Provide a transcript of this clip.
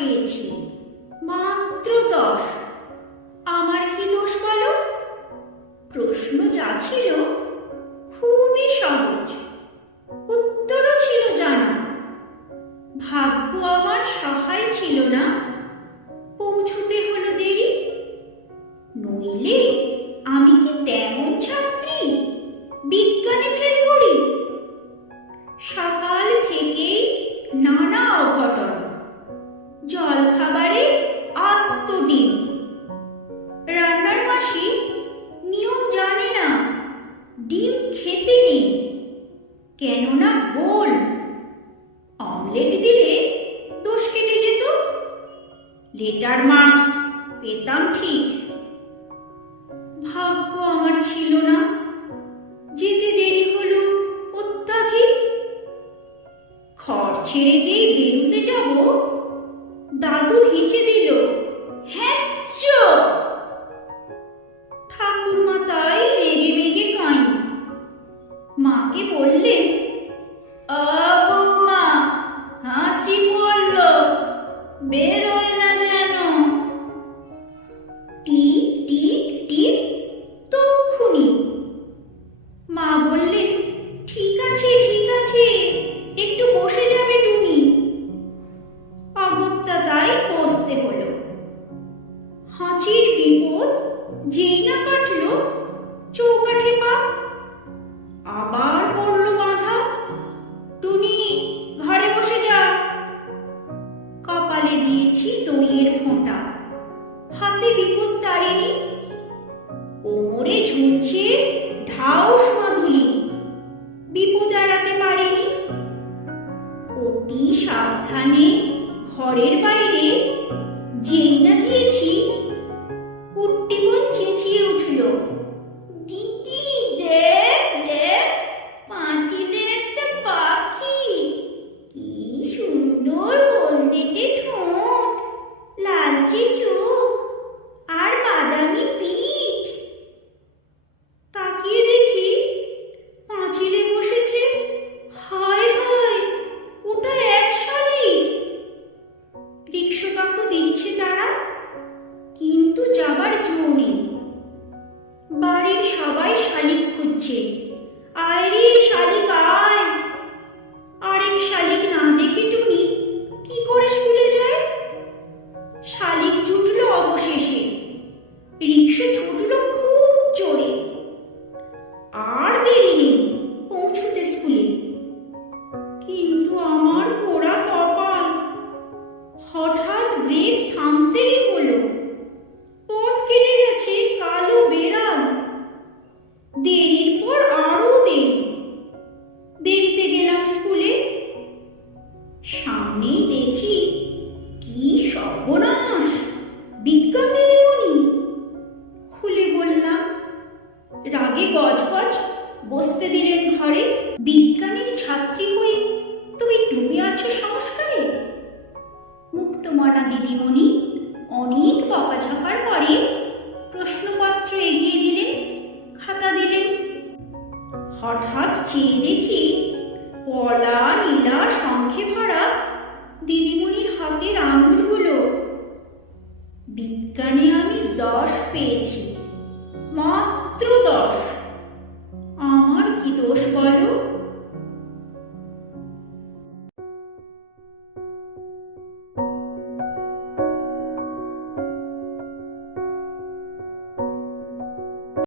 পেয়েছি। মাত্র দশ। আমার কি দোষ বলো? প্রশ্ন যা ছিল খুবই সহজ। উত্তরও ছিল জানা। ভাগ্য আমার সহায় ছিল না। পৌঁছতে হলো দেরি। নইলে আমি কি তেমন ছাত্রী? বিজ্ঞানে ফেল করি। মাসি নিয়ম জানে না, ডিম খেতে নেই, কেননা গোল। অমলেট দিলে দোষ কেটে যেত। লেটার মার্কস পেতাম ঠিক। ভাগ্য আমার ছিল না। আছে। একটু বসে যাবে টুনি। অগত্যা তাই বসতে হলো। হাঁচির বিপদ যেই না কাটল, চৌকাঠে পা। আবার পড়ল বাধা। টুনি, ঘরে বসে যা। কপালে দিয়েছি দইয়ের ফোঁটা। হাতে বিপদ তাড়েনি। কোমরে ঝুলছে মাদুলি বিপদ এড়াতে পারেনি। অতি সাবধানে ঘরের বাইরে যেই না গিয়েছি কুট্টি কিন্তু যাবার জো নেই। বাড়ির সবাই শালিক খুঁজছে। আয় রে শালিক, আয়। আরেক শালিক না দেখে টুনি কি করে স্কুলে যায়? শালিক জুটলো অবশেষে। রিক্সা ছুটলো খুব জোরে। আর দেরি নেই। দেরির পর আরও দেরি। দেরিতে গেলাম স্কুলে। সামনেই দেখি কি সর্বনাশ, বিজ্ঞান দিদিমণি। খুলে বললাম, রাগে গজগজ বসতে দিলেন ঘরে, বিজ্ঞানের ছাত্রী হয়ে তুমি ডুবে আছো সংস্কারে। মুক্তমনা দিদিমণি অনেক বকাঝকার পরে চেয়ে দেখি পলা নীলা শঙ্খে ভরা দিদিমণির হাতের আঙুলগুলো। বিজ্ঞানে আমি দশ পেয়েছি, মাত্র দশ। আমার কি দোষ বলো?